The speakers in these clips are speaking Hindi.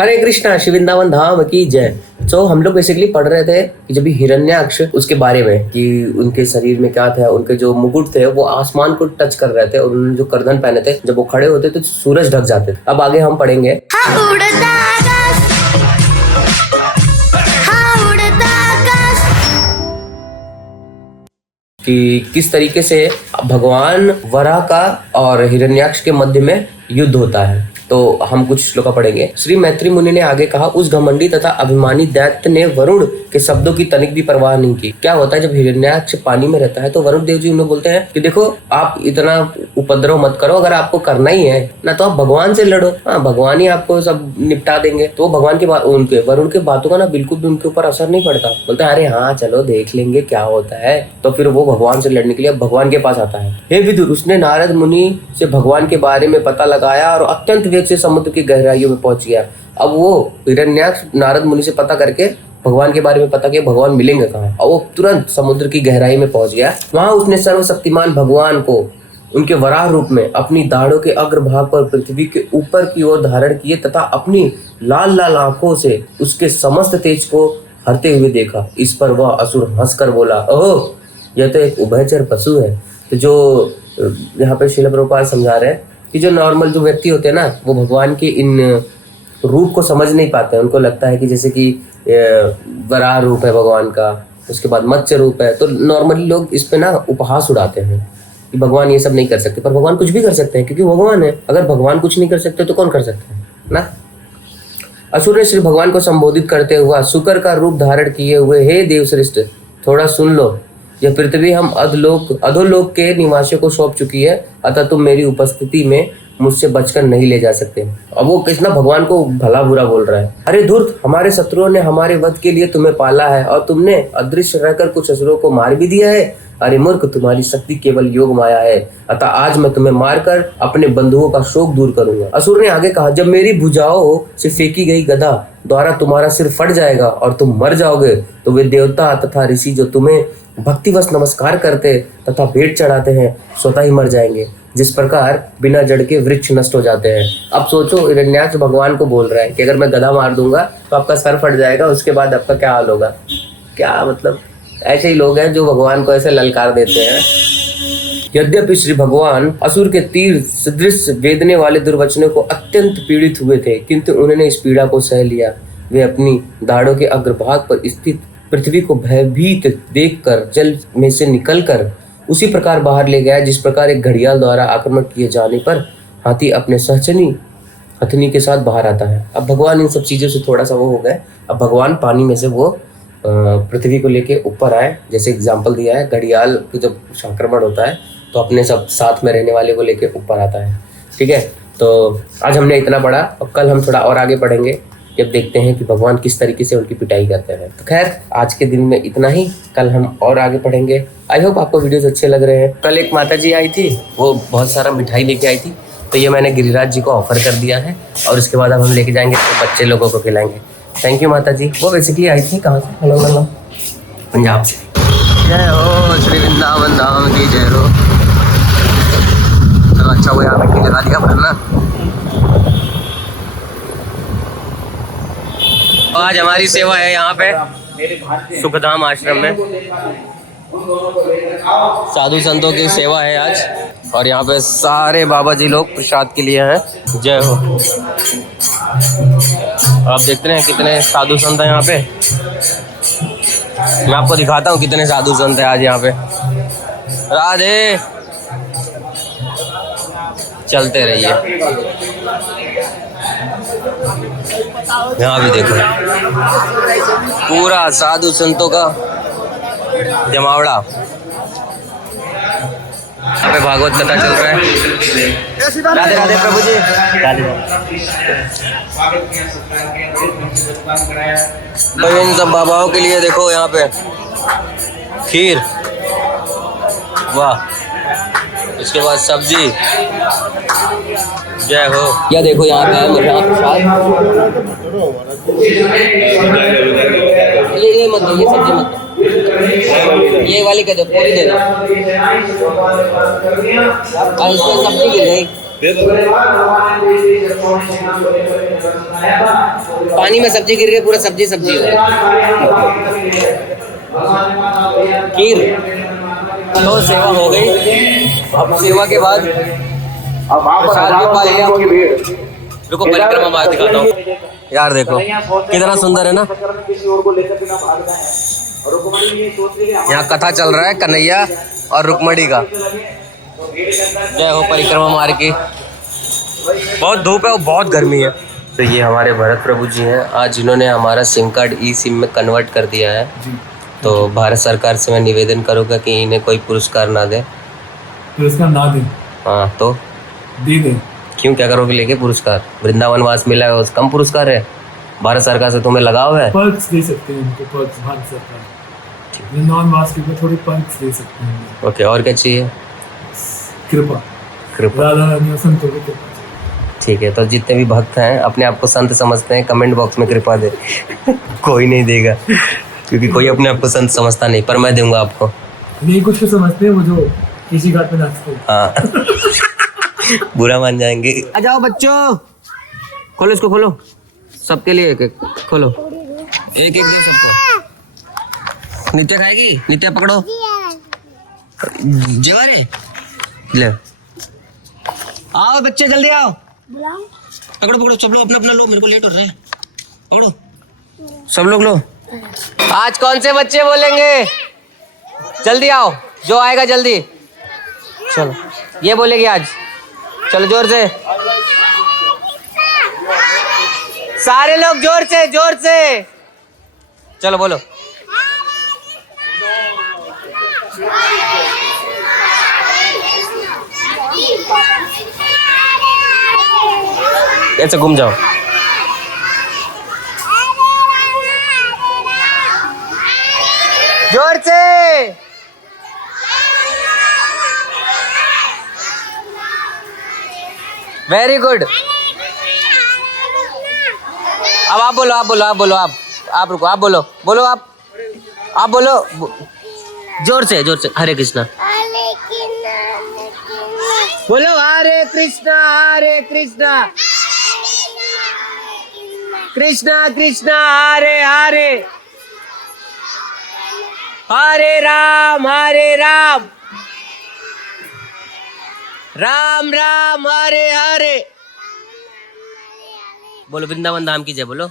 हरे कृष्णा, श्री वृंदावन धाम की जय। तो हम लोग बेसिकली पढ़ रहे थे कि जब भी हिरण्याक्ष उसके बारे में कि उनके शरीर में क्या था, उनके जो मुकुट थे वो आसमान को टच कर रहे थे और उन्होंने जो करदन पहने थे जब वो खड़े होते तो सूरज ढक जाते थे। अब आगे हम पढ़ेंगे कि किस तरीके से भगवान वराह का और हिरण्याक्ष के मध्य में युद्ध होता है। तो हम कुछ श्लोका पढ़ेंगे। श्री मैत्री मुनि ने आगे कहा, उस घमंडी तथा अभिमानी दैत्य ने वरुण के शब्दों की तनिक भी परवाह नहीं की। क्या होता है जब हिरण्याक्ष पानी में रहता है तो वरुण देव जी उन्हें बोलते हैं कि देखो आप इतना उपद्रव मत करो, अगर आपको करना ही है ना तो आप भगवान से लड़ो, हाँ भगवान ही आपको सब निपटा देंगे। तो भगवान के उनके वरुण के बातों का ना बिल्कुल भी उनके ऊपर असर नहीं पड़ता। बोलता है अरे हाँ चलो देख लेंगे क्या होता है। तो फिर वो भगवान से लड़ने के लिए भगवान के पास आता है। हे विदुर, उसने नारद मुनि से भगवान के बारे में पता लगाया और अत्यंत वेग से समुद्र की गहराइयों में पहुंच गया। अब वो हिरण्याक्ष नारद मुनि से पता करके भगवान के बारे में पता किया भगवान मिलेंगे कहाँ, और वो तुरंत समुद्र की गहराई में पहुंच गया। वहां उसने सर्वशक्तिमान भगवान को उनके वराह रूप में अपनी दाढ़ों के अग्रभाग पर पृथ्वी के ऊपर की ओर धारण किए तथा अपनी लाल लाल आंखों से उसके समस्त तेज को हरते हुए देखा। इस पर वह असुर हंसकर बोला, ओह यह तो एक उभयचर पशु है। तो जो यहाँ पे श्रील प्रभुपाद समझा रहे हैं कि जो नॉर्मल जो व्यक्ति होते हैं ना वो भगवान के इन रूप को समझ नहीं पाते हैं। उनको लगता है कि जैसे कि वराह रूप है भगवान का, उसके बाद मत्स्य रूप है। तो नॉर्मली लोग इस पे ना उपहास उड़ाते हैं कि भगवान ये सब नहीं कर सकते, पर भगवान कुछ भी कर सकते हैं क्योंकि भगवान है। अगर भगवान कुछ नहीं कर सकते तो कौन कर सकते हैं ना। असुर ने श्री भगवान को संबोधित करते हुआ शुकर का रूप धारण किए हुए, हे देवश्रेष्ठ थोड़ा सुन लो, यह पृथ्वी हम अधोलोक के निवासियों को सौंप चुकी है, अतः तुम मेरी उपस्थिति में मुझसे बचकर नहीं ले जा सकते। अब वो कृष्णा भगवान को भला बुरा बोल रहा है। अरे धूर्त, हमारे शत्रुओं ने हमारे वध के लिए तुम्हें पाला है और तुमने अदृश्य रहकर कुछ असुरों को मार भी दिया है। अरे मूर्ख, तुम्हारी शक्ति केवल योग माया है, अतः आज मैं तुम्हें मारकर अपने बंधुओं का शोक दूर करूंगा। असुर ने आगे कहा, जब मेरी भुजाओं से फेंकी गई गदा द्वारा तुम्हारा सिर फट जाएगा और तुम मर जाओगे तो वे देवता तथा ऋषि जो तुम्हें भक्तिवश नमस्कार करते तथा भेंट चढ़ाते हैं स्वतः ही मर जाएंगे, जिस प्रकार बिना जड़ के वृक्ष नष्ट हो जाते हैं। अब सोचो, हिरण्याक्ष भगवान को बोल रहा है कि अगर मैं गदा मार दूंगा तो आपका सर फट जाएगा, उसके बाद आपका क्या हाल होगा। क्या मतलब, ऐसे ही लोग हैं जो भगवान को ऐसे ललकार देते हैं। यद्यपि श्री भगवान असुर के तीर सदृश वेदने वाले दुर्वचनों को अत्यंत पीड़ित हुए थे, किंतु उन्होंने इस पीड़ा को सह लिया। वे अपनी दाढ़ों के अग्रभाग पर स्थित पृथ्वी को भयभीत देखकर जल में से निकलकर उसी प्रकार बाहर ले गया जिस प्रकार एक घड़ियाल द्वारा आक्रमण किए जाने पर हाथी अपने सहचनी हथनी के साथ बाहर आता है। अब भगवान इन सब चीज़ों से थोड़ा सा वो हो गए। अब भगवान पानी में से वो पृथ्वी को लेके ऊपर आए, जैसे एग्जाम्पल दिया है घड़ियाल को जब आक्रमण होता है तो अपने सब साथ में रहने वाले को लेके ऊपर आता है। ठीक है, तो आज हमने इतना पढ़ा और कल हम थोड़ा और आगे पढ़ेंगे जब देखते हैं कि भगवान किस तरीके से उनकी पिटाई करते हैं। तो खैर आज के दिन में इतना ही, कल हम और आगे पढ़ेंगे। आई होप आपको वीडियोस अच्छे लग रहे हैं। कल एक माता जी आई थी, वो बहुत सारा मिठाई लेके आई थी, तो ये मैंने गिरिराज जी को ऑफर कर दिया है और उसके बाद अब हम लेके जाएंगे तो बच्चे लोगों को खिलाएंगे। थैंक यू माता जी। वो बेसिकली आई थी कहाँ से, हेलो पंजाब से। जय हो श्री वृंदावन धाम की जय हो। चलो अच्छा वो यहाँ मिट्टी लगा दिया भरना। आज हमारी सेवा है यहाँ पे सुखधाम आश्रम में, साधु संतों की सेवा है आज, और यहाँ पे सारे बाबा जी लोग प्रसाद के लिए हैं। जय हो। आप देखते हैं कितने साधु संत हैं यहाँ पे। मैं आपको दिखाता हूँ कितने साधु संत हैं आज यहाँ पे। राधे, चलते रहिए। यहाँ भी देखो पूरा साधु संतों का जमावड़ा। यहाँ पे भागवत कथा चल रहा है। राधे राधे प्रभु जी। राधे। तो इन सब बाबाओं के लिए देखो यहाँ पे खीर, वाह, इसके बाद सब्जी। जय हो। या देखो यहाँ पे है प्रसाद। ये मत दो, ये सब्जी मत दो, ये वाली कह दो, पूरी दे दो। इसमें सब्जी गिर गई। पानी में सब्जी गिर गई, पूरा सब्जी सब्जी हो गया। खीर तो सेवा हो गई। अब सेवा के बाद प्रसाद भी पा लिया। रुको परिक्रमा मार्ग दिखाता हूँ यार, देखो कितना सुंदर है ना। यहाँ कथा चल रहा है कन्हैया और रुक्मणी का। जय हो परिक्रमा मार्ग की। बहुत धूप है और बहुत गर्मी है। तो ये हमारे भरत प्रभु जी हैं, आज जिन्होंने हमारा सिम कार्ड ई सिम में कन्वर्ट कर दिया है। तो भारत सरकार से मैं निवेदन करूँगा कि इन्हें कोई पुरस्कार ना दे। पुरस्कार ना दे? हाँ तो दे दे। क्यों, क्या करोगे लेके पुरस्कार? वृंदावन वास मिला है, कम पुरस्कार है? भारत सरकार से तुम्हें लगाव है? पर्क्स दे सकते हैं उनको, पर्क्स भारत सरकार वृंदावन वास के ऊपर थोड़ी पर्क्स दे सकते हैं। ओके, और क्या चाहिए? कृपा, कृपा, राधा रानी और संतों की कृपा। ठीक है, तो जितने भी भक्त हैं अपने आप को संत समझते हैं, कमेंट बॉक्स में कृपा दे। कोई नहीं देगा क्योंकि कोई अपने आप को संत समझता नहीं, पर मैं दूंगा आपको। नहीं, कुछ तो समझते हैं वो जो किसी घाट में नाचते हैं। हाँ बुरा मान जाएंगे। आ जाओ बच्चों, खोलो इसको, खोलो सबके लिए एक एक खोलो, एक एक दो सबको। नित्य खाएगी? नित्य पकड़ो, जवारे ले आओ बच्चे, जल्दी आओ। पकड़ो पकड़ो, सब लोग अपना अपना लो, मेरे को लेट हो रहा है। पकड़ो सब लोग, लो। आज कौन से बच्चे बोलेंगे? जल्दी आओ, जो आएगा जल्दी। चलो ये बोलेगी आज, चलो जोर से, सारे लोग जोर से जोर से, चलो बोलो। ऐसे घूम जाओ। जोर से। Very good. अब आप बोलो, आप बोलो, आप बोलो, आप रुको, आप बोलो, बोलो आप बोलो जोर से, जोर से। हरे कृष्णा बोलो, हरे कृष्णा हरे कृष्णा कृष्णा कृष्णा हरे हरे, हरे राम राम राम हरे हरे। बोलो वृंदावन धाम की जय बोलो।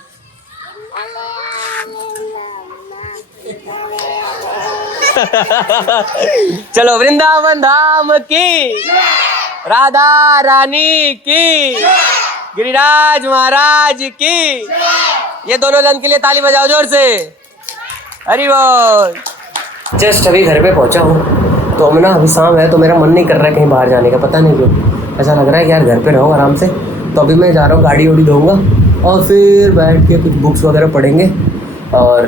चलो वृंदावन धाम की, राधा रानी की, गिरिराज महाराज की। ये दोनों जन के लिए ताली बजाओ जोर से। हरि बोल। जस्ट अभी घर पे पहुंचा हूँ, तो मैं ना अभी शाम है तो मेरा मन नहीं कर रहा है कहीं बाहर जाने का, पता नहीं क्यों। ऐसा लग रहा है कि यार घर पे रहो आराम से। तो अभी मैं जा रहा हूँ, गाड़ी वाड़ी धोऊंगा और फिर बैठ के कुछ बुक्स वगैरह पढ़ेंगे। और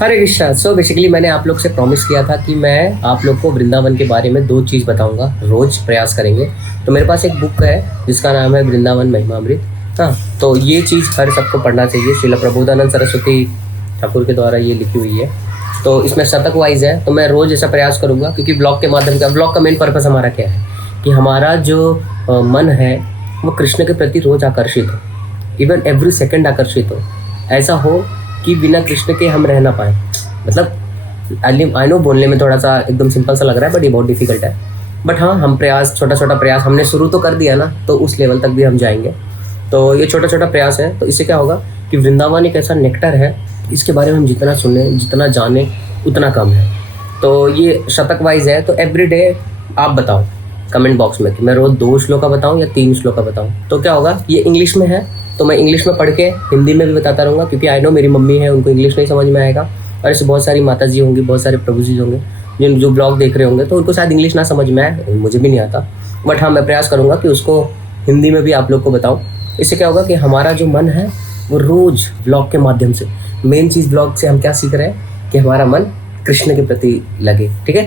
हरे कृष्णा। सो बेसिकली मैंने आप लोग से प्रॉमिस किया था कि मैं आप लोग को वृंदावन के बारे में 2 चीज़ बताऊंगा, रोज प्रयास करेंगे। तो मेरे पास एक बुक है जिसका नाम है वृंदावन महिमामृत। हाँ, तो ये चीज़ हर सबको पढ़ना चाहिए। श्रील प्रबोधानंद सरस्वती ठाकुर के द्वारा ये लिखी हुई है। तो इसमें शतक वाइज है, तो मैं रोज़ ऐसा प्रयास करूँगा, क्योंकि ब्लॉग के माध्यम से, ब्लॉग का मेन पर्पस हमारा क्या है कि हमारा जो मन है वो कृष्ण के प्रति रोज़ आकर्षित हो, इवन एवरी सेकेंड आकर्षित हो। ऐसा हो कि बिना कृष्ण के हम रह ना पाए। मतलब आई नो बोलने में थोड़ा सा एकदम सिंपल सा लग रहा है, बट ये बहुत डिफिकल्ट है। बट हाँ, हम प्रयास, छोटा छोटा प्रयास हमने शुरू तो कर दिया ना, तो उस लेवल तक भी हम जाएंगे। तो ये छोटा छोटा प्रयास है। तो इससे क्या होगा कि वृंदावन एक ऐसा नेक्टर है, इसके बारे में हम जितना सुने, जितना जाने उतना कम है। तो ये शतक वाइज है। तो एवरी डे आप बताओ कमेंट बॉक्स में कि मैं रोज़ 2 श्लोका बताऊँ या 3 श्लोका बताऊँ। तो क्या होगा, ये इंग्लिश में है तो मैं इंग्लिश में पढ़ के हिंदी में भी बताता रहूँगा, क्योंकि आई नो मेरी मम्मी है, उनको इंग्लिश नहीं समझ में आएगा। और ऐसे बहुत सारी माता जी होंगी, बहुत सारे प्रभु जी होंगे जो ब्लॉग देख रहे होंगे, तो उनको शायद इंग्लिश ना समझ में आए, मुझे भी नहीं आता। बट हाँ, मैं प्रयास करूँगा कि उसको हिंदी में भी आप लोग को बताऊँ। इससे क्या होगा कि हमारा जो मन है वो रोज़ ब्लॉग के माध्यम से, मेन चीज़ ब्लॉग से हम क्या सीख रहे हैं कि हमारा मन कृष्ण के प्रति लगे। ठीक है,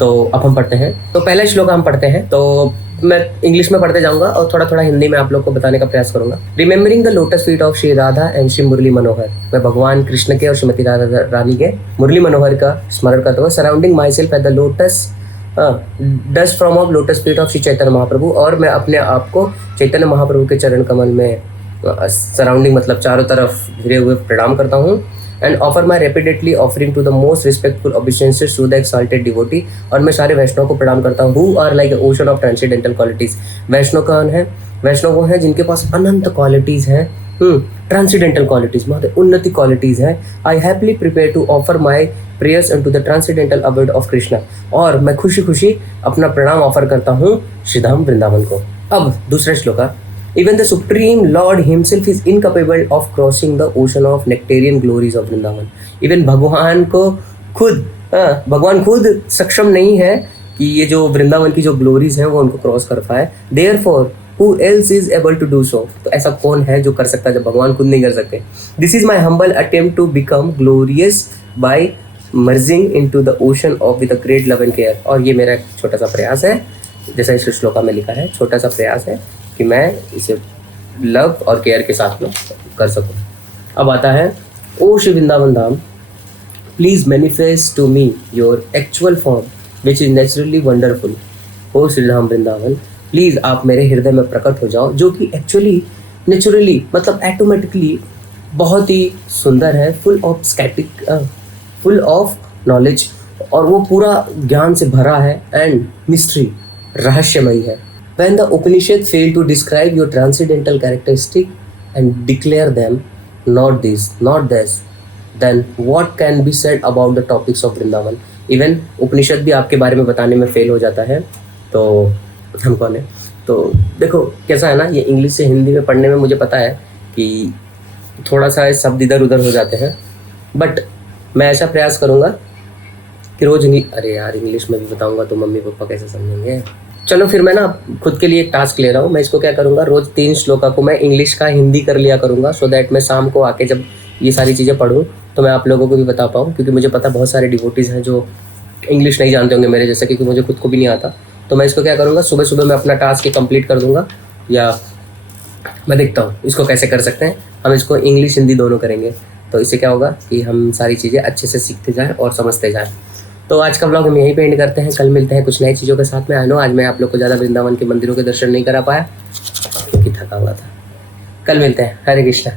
तो अब हम पढ़ते हैं। तो पहला श्लोक हम पढ़ते हैं, तो मैं इंग्लिश में पढ़ते जाऊंगा और थोड़ा थोड़ा हिंदी में आप लोग को बताने का प्रयास करूंगा। Remembering the lotus feet of Shri Radha and Shri Murli Manohar. मैं भगवान कृष्ण के और श्रीमती राधा रानी के मुरली मनोहर का स्मरण करता हुआ, surrounding myself at the lotus dust from of lotus feet of Shri Chaitanya Mahaprabhu, और मैं अपने आप को चैतन्य महाप्रभु के चरण कमल में सराउंडिंग मतलब चारों तरफ घिरे हुए प्रणाम करता हूँ। And offer my repeatedly offering to the most respectful obeisances to the exalted devotee, और मैं सारे वैष्णव को प्रणाम करता हूँ। Who are like ocean of transcendental qualities. Vaishnav कौन है? वैष्णव वो है जिनके पास अनंत क्वालिटीज हैं, ट्रांसेंडेंटल क्वालिटीज मतलब उन्नति क्वालिटीज है। I happily prepare to offer my prayers to the transcendental abode of Krishna, और मैं खुशी खुशी अपना प्रणाम ऑफर करता हूँ श्रीधाम वृंदावन को। अब दूसरा shloka. Even the Supreme Lord Himself is incapable of crossing the ocean of nectarian glories of Vrindavan. Even भगवान खुद सक्षम नहीं है कि ये जो वृंदावन की जो ग्लोरीज हैं वो उनको क्रॉस कर पाए। Therefore, who else is able to do so? तो ऐसा कौन है जो कर सकता है जब भगवान खुद नहीं कर सकते? This is my humble attempt to become glorious by merging into the ocean of with a great love and care. और ये मेरा एक छोटा सा प्रयास है, जैसा इस श्लोका में लिखा है, छोटा सा प्रयास है कि मैं इसे लव और केयर के साथ में कर सकूं। अब आता है, O Shri Vrindavan Dham, please manifest to me your actual form which is naturally wonderful. O Shri Dham Vrindavan, please आप मेरे हृदय में प्रकट हो जाओ, जो कि एक्चुअली नेचुरली मतलब ऑटोमेटिकली बहुत ही सुंदर है, फुल ऑफ नॉलेज, और वो पूरा ज्ञान से भरा है एंड मिस्ट्री रहस्यमयी है। When the Upanishad fail to describe your transcendental characteristic and declare them not this, not this, then what can be said about the topics of Vrindavan? Even उपनिषद भी आपके बारे में बताने में फेल हो जाता है, तो हम कौन है? तो देखो कैसा है ना, ये इंग्लिश से हिंदी में पढ़ने में मुझे पता है कि थोड़ा सा शब्द इधर उधर हो जाते हैं, बट मैं ऐसा प्रयास करूँगा कि रोज अरे यार इंग्लिश में भी बताऊँगा तो मम्मी पापा कैसे समझेंगे। चलो फिर मैं ना खुद के लिए एक टास्क ले रहा हूँ, मैं इसको क्या करूँगा, रोज़ 3 श्लोका को मैं इंग्लिश का हिंदी कर लिया करूँगा, सो दैट मैं शाम को आके जब ये सारी चीज़ें पढ़ूँ तो मैं आप लोगों को भी बता पाऊँ, क्योंकि मुझे पता बहुत सारे डिवोटीज़ हैं जो इंग्लिश नहीं जानते होंगे मेरे जैसे, क्योंकि मुझे खुद को भी नहीं आता। तो मैं इसको क्या करूँगा, सुबह सुबह मैं अपना टास्क कंप्लीट कर दूँगा, या मैं देखता हूँ इसको कैसे कर सकते हैं। हम इसको इंग्लिश हिंदी दोनों करेंगे, तो इससे क्या होगा कि हम सारी चीज़ें अच्छे से सीखते जाएँ और समझते जाएँ। तो आज का ब्लॉग हम यहीं पे एंड करते हैं, कल मिलते हैं कुछ नई चीज़ों के साथ में। आई नो आज मैं आप लोग को ज़्यादा वृंदावन के मंदिरों के दर्शन नहीं करा पाया क्योंकि थका हुआ था। कल मिलते हैं। हरे कृष्णा।